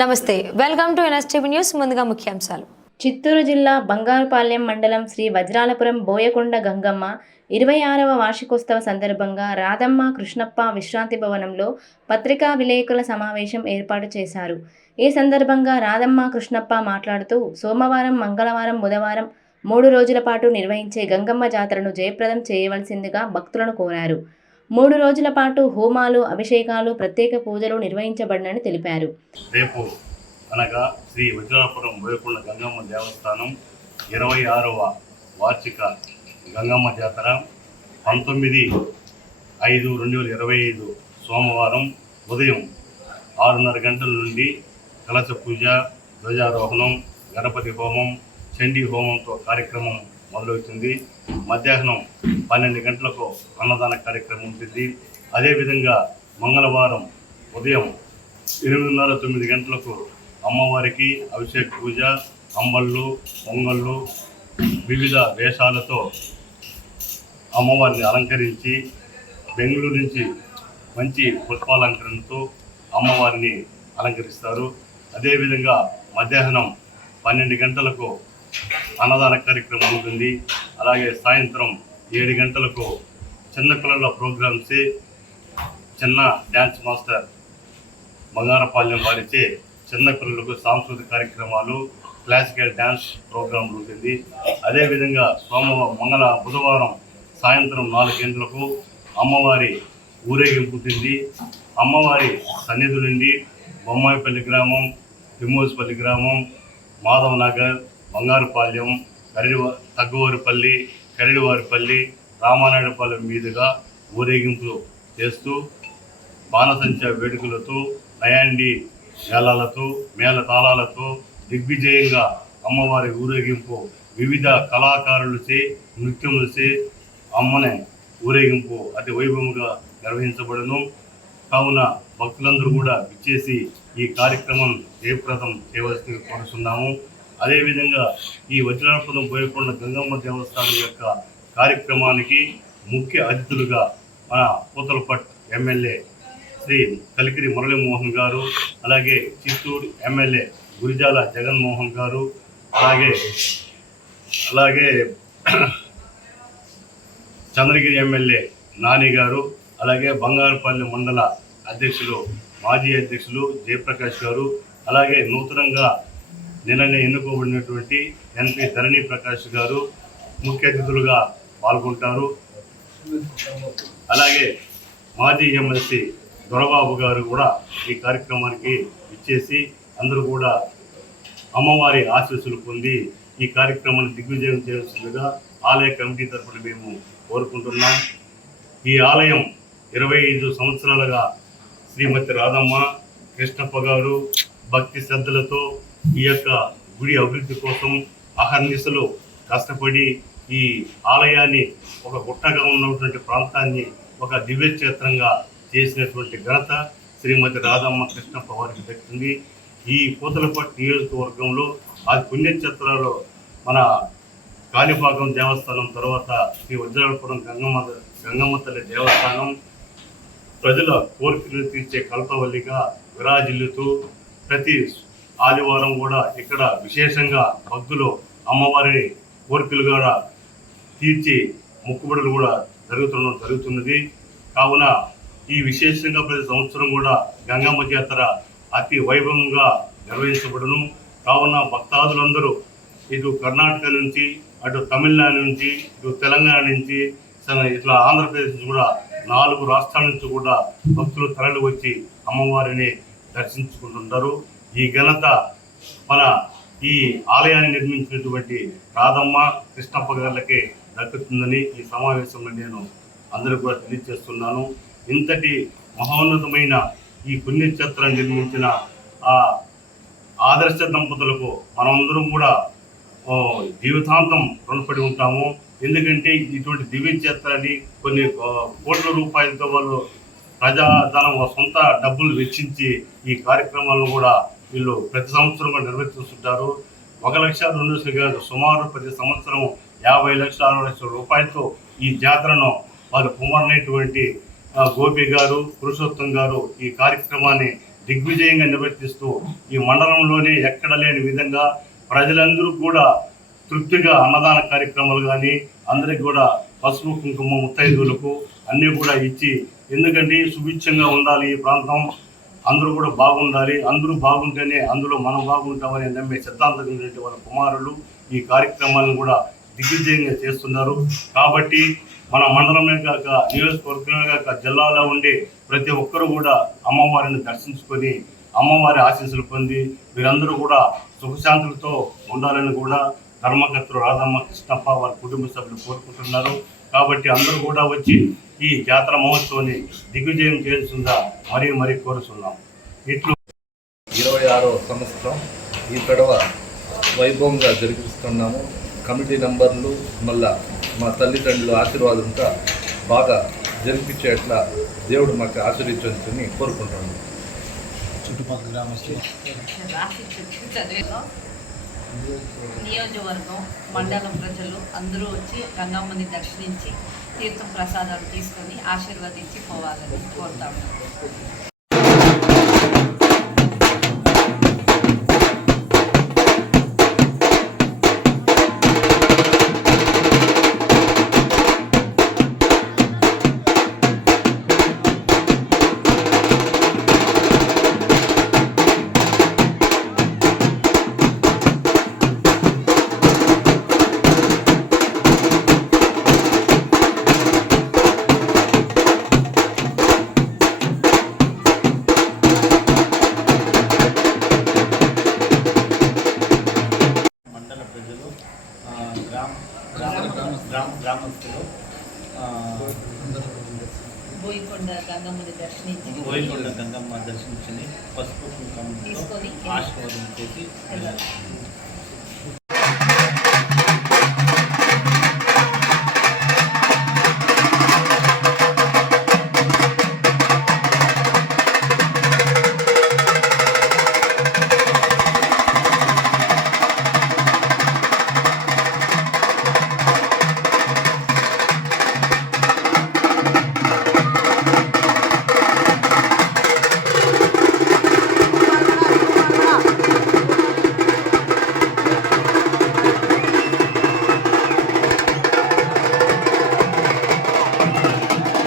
నమస్తే welcome to NSTV news ముందుగా ముఖ్యాంశాలు. చిత్తూరు జిల్లా బంగారుపాలెం మండలం శ్రీ వజ్రాలపురం బోయకొండ గంగమ్మ ఇరవై ఆరవ వార్షికోత్సవ సందర్భంగా రాధమ్మ కృష్ణప్ప విశ్రాంతి భవనంలో పత్రికా విలేకరుల సమావేశం ఏర్పాటు చేశారు. ఈ సందర్భంగా రాధమ్మ కృష్ణప్ప మాట్లాడుతూ సోమవారం మంగళవారం బుధవారం మూడు రోజుల పాటు నిర్వహించే గంగమ్మ జాతరను జయప్రదం చేయవలసిందిగా భక్తులను కోరారు. మూడు రోజుల పాటు హోమాలు అభిషేకాలు ప్రత్యేక పూజలు నిర్వహించబడినని తెలిపారు. రేపు అనగా శ్రీ వజ్రాపురం బోయకొండ గంగమ్మ దేవస్థానం ఇరవై ఆరవ వార్షిక గంగమ్మ జాతర పంతొమ్మిది ఐదు రెండు వేల ఇరవై ఐదు సోమవారం ఉదయం ఆరున్నర గంటల నుండి కలశ పూజ ధ్వజారోహణం గణపతి హోమం చండీ హోమంతో కార్యక్రమం మొదలవుతుంది. మధ్యాహ్నం పన్నెండు గంటలకు అన్నదాన కార్యక్రమం ఉంటుంది. అదేవిధంగా మంగళవారం ఉదయం ఎనిమిదిన్నర తొమ్మిది గంటలకు అమ్మవారికి అభిషేక పూజ అంబళ్ళు పొంగళ్ళు వివిధ వేషాలతో అమ్మవారిని అలంకరించి బెంగళూరు నుంచి మంచి పుష్పాలంకరణతో అమ్మవారిని అలంకరిస్తారు. అదేవిధంగా మధ్యాహ్నం పన్నెండు గంటలకు అన్నదాన కార్యక్రమం ఉంటుంది. అలాగే సాయంత్రం ఏడు గంటలకు చిన్న పిల్లల ప్రోగ్రామ్స్ చిన్న డ్యాన్స్ మాస్టర్ బంగారపాలెం వారిచే చిన్నపిల్లలకు సాంస్కృతిక కార్యక్రమాలు క్లాసికల్ డ్యాన్స్ ప్రోగ్రాం ఉంటుంది. అదేవిధంగా సోమవారం మంగళ బుధవారం సాయంత్రం నాలుగు గంటలకు అమ్మవారి ఊరేగింపు ఉంటుంది అమ్మవారి సన్నిధి నుండి బొమ్మాయిపల్లి గ్రామం తిమ్మోసిపల్లి గ్రామం మాధవ్ నగర్ బంగారుపాళ్యం కరిడి తగ్గవారిపల్లి కరిడివారిపల్లి రామానాయుడుపాలెం మీదుగా ఊరేగింపు చేస్తూ బాణసంచ వేడుకలతో నయాండి మేళాలతో మేళ తాళాలతో దిగ్విజయంగా అమ్మవారి ఊరేగింపు వివిధ కళాకారులచే నృత్యములచే అమ్మని ఊరేగింపు అతి వైభవంగా నిర్వహించబడును. కావున భక్తులందరూ కూడా విచ్చేసి ఈ కార్యక్రమం జయప్రదం చేయవలసింది కోరుతున్నాము అదేవిధంగా ఈ వజ్రాపురం బోయకొండ గంగమ్మ దేవస్థానం యొక్క కార్యక్రమానికి ముఖ్య అతిథులుగా మన పూతలపట్ ఎమ్మెల్యే శ్రీ కలికిరి మురళీమోహన్ గారు అలాగే చిత్తూరు ఎమ్మెల్యే గురిజాల జగన్మోహన్ గారు అలాగే అలాగే చంద్రగిరి ఎమ్మెల్యే నాని గారు అలాగే బంగారుపల్లి మండల అధ్యక్షులు మాజీ అధ్యక్షులు జయప్రకాష్ గారు అలాగే నూతనంగా నిన్ననే ఎన్నుకోబడినటువంటి ఎన్పి ధరణి ప్రకాష్ గారు ముఖ్య అతిథులుగా పాల్గొంటారు. అలాగే మాజీ ఎమ్మెల్సీ దొరబాబు గారు కూడా ఈ కార్యక్రమానికి ఇచ్చేసి అందరూ కూడా అమ్మవారి ఆశీస్సులు పొంది ఈ కార్యక్రమాన్ని దిగ్విజయం చేయాల్సిందిగా ఆలయ కమిటీ తరఫున మేము కోరుకుంటున్నాం. ఈ ఆలయం ఇరవై ఐదు సంవత్సరాలుగా శ్రీమతి రాధమ్మ కృష్ణప్ప గారు భక్తి శ్రద్ధలతో ఈ యొక్క గుడి అభివృద్ధి కోసం అహర్నిశలు కష్టపడి ఈ ఆలయాన్ని ఒక గుట్టగా ఉన్నటువంటి ప్రాంతాన్ని ఒక దివ్యక్షేత్రంగా చేసినటువంటి ఘనత శ్రీమతి రాధమ్మ కృష్ణప్ప వారికి దక్కింది. ఈ పూతలపట్టు నియోజకవర్గంలో ఆ పుణ్యక్షేత్రాలు మన కాణిపాకం దేవస్థానం తర్వాత శ్రీ వజ్రాలపురం గంగమ్మ గంగమ్మ తల్లి దేవస్థానం ప్రజల కోరికలు తీర్చే కల్పవల్లిగా విరాజిల్లుతూ ప్రతి ఆదివారం కూడా ఇక్కడ విశేషంగా భక్తులు అమ్మవారిని కోరికలు కూడా తీర్చి మొక్కుబడులు కూడా జరుగుతుండడం జరుగుతున్నది. కావున ఈ విశేషంగా ప్రతి సంవత్సరం కూడా గంగమ్మ జాతర అతి వైభవంగా నిర్వహించబడును. కావున భక్తాదులందరూ ఇటు కర్ణాటక నుంచి అటు తమిళనాడు నుంచి ఇటు తెలంగాణ నుంచి ఇట్లా ఆంధ్రప్రదేశ్ నుంచి కూడా నాలుగు రాష్ట్రాల నుంచి కూడా భక్తులు తరలి వచ్చి అమ్మవారిని దర్శించుకుంటుంటారు. ఈ ఘనత మన ఈ ఆలయాన్ని నిర్మించినటువంటి రాధమ్మ కృష్ణప్ప గారులకే దక్కుతుందని ఈ సమావేశంలో నేను అందరూ కూడా తెలియజేస్తున్నాను. ఇంతటి మహోన్నతమైన ఈ పుణ్యక్షేత్రం నిర్మించిన ఆ ఆదర్శ దంపతులకు మనమందరం కూడా జీవితాంతం రుణపడి ఉంటాము. ఎందుకంటే ఇటువంటి దివ్య క్షేత్రాన్ని కొన్ని కోట్ల రూపాయలతో వాళ్ళు ప్రజాధనం సొంత డబ్బులు వెచ్చించి ఈ కార్యక్రమాలను కూడా వీళ్ళు ప్రతి సంవత్సరం కూడా నిర్వర్తిస్తుంటారు. ఒక లక్ష రెండు లక్షలు సుమారు ప్రతి సంవత్సరం యాభై లక్షల అరవై లక్షల రూపాయలతో ఈ జాతరను వాళ్ళు కుమారునైనటువంటి గోపి గారు పురుషోత్తం గారు ఈ కార్యక్రమాన్ని దిగ్విజయంగా నిర్వర్తిస్తూ ఈ మండలంలోనే ఎక్కడ లేని విధంగా ప్రజలందరూ కూడా తృప్తిగా అన్నదాన కార్యక్రమాలు కానీ అందరికి కూడా పసుపు కుంకుమ ముత్తైదువులకు అన్నీ కూడా ఇచ్చి ఎందుకంటే సుభిక్షంగా ఉండాలి ఈ ప్రాంతం. అందరూ కూడా బాగుండాలి అందరూ బాగుంటేనే అందులో మనం బాగుంటామని నమ్మే సిద్ధాంతం వాళ్ళ కుమారులు ఈ కార్యక్రమాలను కూడా దిగ్విజయంగా చేస్తున్నారు. కాబట్టి మన మండలమే కాక నియోజకవర్గమే కాక జిల్లాలో ఉండే ప్రతి ఒక్కరూ కూడా అమ్మవారిని దర్శించుకొని అమ్మవారి ఆశీస్సులు పొంది మీరందరూ కూడా సుఖశాంతులతో ఉండాలని కూడా ధర్మకర్తలు రాధమ్మ కృష్ణప్ప వారి కుటుంబ సభ్యులు కోరుకుంటున్నారు. కాబట్టి అందరూ కూడా వచ్చి ఈ జాతర మహోత్సవాన్ని దిగ్విజయం చేస్తుందా మరీ మరీ కోరుతున్నాం ఇట్లు ఇరవై ఆరో సంవత్సరం ఈ పడవ వైభవంగా జరిపిస్తున్నాము కమిటీ నంబర్లు మళ్ళా మా తల్లిదండ్రుల ఆశీర్వాదంతో బాగా జరిపించేట్లా దేవుడు మాకు ఆశీర్వించని కోరుకుంటున్నాను చుట్టుపక్కల గ్రామస్తులు. నియోజకవర్గం మండలం ప్రజలు అందరూ వచ్చి గంగమ్మని దర్శించి తీర్థం ప్రసాదాలు తీసుకొని ఆశీర్వదించి పోవాలని కోరుతాము. గంగమ్మని దర్శించి గంగమ్మ దర్శించుని పసుపు కుంకుమతో తీసుకొని ఆశీర్వాదం చేసి